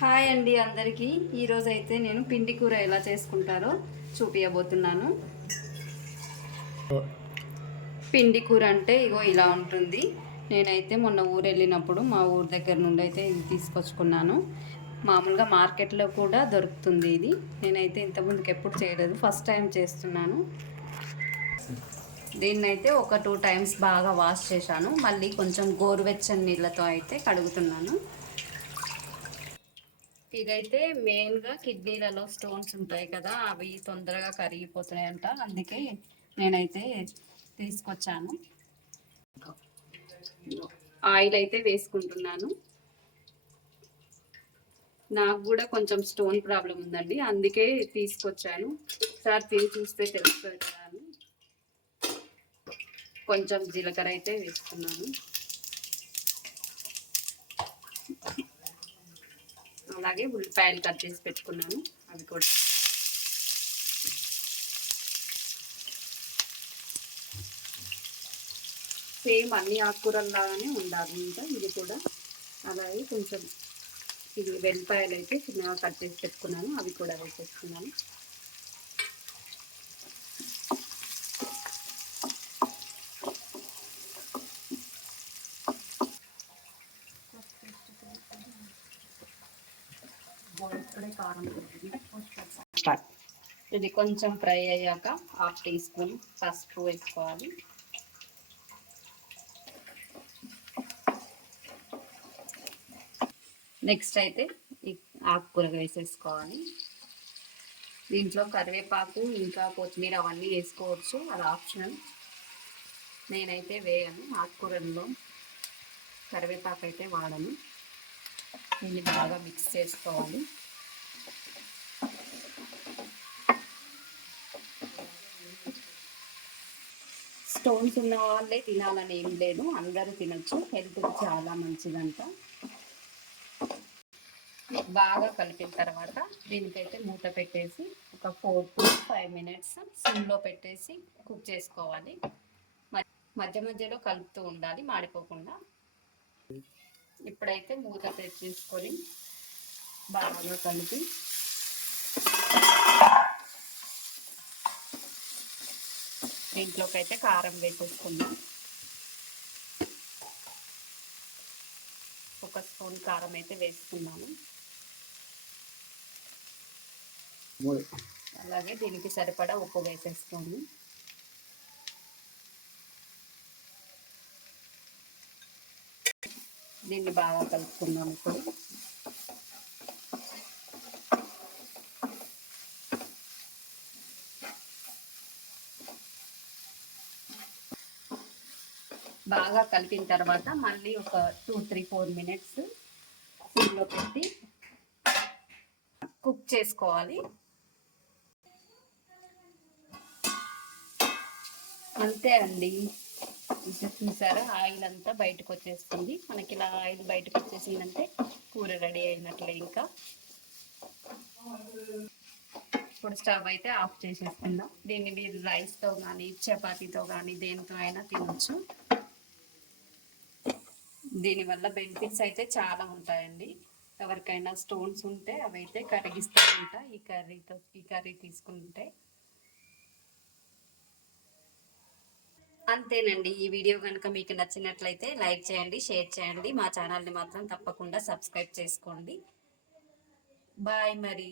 Hi అండి అందరికీ. ఈరోజు అయితే నేను పిండి కూర ఎలా చేసుకుంటారో చూపించబోతున్నాను పిండి కూర అంటే ఇగో ఇలా ఉంటుంది. నేనైతే మొన్న ఊరు వెళ్ళినప్పుడు మా ఊరు దగ్గర నుండి అయితే ఇది తీసుకొచ్చుకున్నాను. మామూలుగా మార్కెట్లో కూడా దొరుకుతుంది ఇది. నేనైతే ఇంతకుముందుకు ఎప్పుడు చేయలేదు. ఫస్ట్ టైం చేస్తున్నాను. దీన్నైతే ఒక టూ టైమ్స్ బాగా వాష్ చేశాను. మళ్ళీ కొంచెం గోరువెచ్చని నీళ్ళతో అయితే కడుగుతున్నాను. ఇదైతే మెయిన్గా కిడ్నీలలో స్టోన్స్ ఉంటాయి కదా అవి తొందరగా కరిగిపోతున్నాయంట. అందుకే నేనైతే తీసుకొచ్చాను. ఆయిల్ అయితే వేసుకుంటున్నాను. నాకు కూడా కొంచెం స్టోన్ ప్రాబ్లం ఉందండి అందుకే తీసుకొచ్చాను. సార్ తిని చూస్తే తెలుస్తుంది కదా కొంచెం జీలకర్ర అయితే వేసుకున్నాను. అలాగే ఉల్లిపాయలు కట్ చేసి పెట్టుకున్నాను. అవి కూడా సేమ్ అన్ని ఆకుకూరల్లాగానే ఉండాలి ఇంకా ఇది కూడా. అలాగే కొంచెం ఇది వెల్లిపాయలు అయితే చిన్నగా కట్ చేసి పెట్టుకున్నాను. అవి కూడా వేసేసుకున్నాను. స్టార్ట్. ఇది కొంచెం ఫ్రై అయ్యాక హాఫ్ టీ స్పూన్ పసుపు వేసుకోవాలి. నెక్స్ట్ అయితే ఈ ఆకుకూర వేసేసుకోవాలి. దీంట్లో కరివేపాకు ఇంకా కొత్తిమీర అవన్నీ వేసుకోవచ్చు. అది ఆప్షనల్. నేనైతే వేయను. ఆకుకూరల్లో కరివేపాకు అయితే వాడను. దీన్ని బాగా మిక్స్ చేసుకోవాలి. స్టోన్స్ ఉన్న వాళ్ళే తినాలని ఏం లేదు. అందరూ తినచ్చు. హెల్త్ చాలా మంచిదంట. బాగా కలిపిన తర్వాత దీనికైతే మూత పెట్టేసి ఒక ఫోర్ టు ఫైవ్ మినిట్స్ సిమ్లో పెట్టేసి కుక్ చేసుకోవాలి. మధ్య మధ్యలో కలుపుతూ ఉండాలి మాడిపోకుండా. ఇప్పుడైతే మూత తెచ్చేసుకొని బాగా కలిపి దీంట్లోకి అయితే కారం వేసేసుకుందాం. ఒక స్పూన్ కారం అయితే వేసుకున్నాను అలాగే దీనికి సరిపడా ఉప్పు వేసేసుకోండి. దీన్ని బాగా కలుపుకుందాం ఇప్పుడు. బాగా కలిపిన తర్వాత మళ్ళీ ఒక టూ త్రీ ఫోర్ మినిట్స్ సిమ్లో పెట్టి కుక్ చేసుకోవాలి. అంతే అండి. చూసారా? ఆయిల్ అంతా బయటకు వచ్చేస్తుంది. మనకి ఇలా ఆయిల్ బయటకు వచ్చేసిందంటే కూర రెడీ అయినట్లే ఇంకా. ఇప్పుడు స్టవ్ అయితే ఆఫ్ చేసేసుకుందాం. దీన్ని మీరు రైస్తో కానీ చపాతీతో కానీ దేనితో అయినా తినొచ్చు. దీనివల్ల బెనిఫిట్స్ అయితే చాలా ఉంటాయండి. ఎవరికైనా స్టోన్స్ ఉంటే అవైతే కరిగిస్తూ ఉంటా ఈ కర్రీతో ఈ కర్రీ తీసుకుంటే. అంతేనండి. ఈ వీడియో కనుక మీకు నచ్చినట్లయితే లైక్ చేయండి షేర్ చేయండి. మా ఛానల్ని మాత్రం తప్పకుండా సబ్స్క్రైబ్ చేసుకోండి. బాయ్ మరి.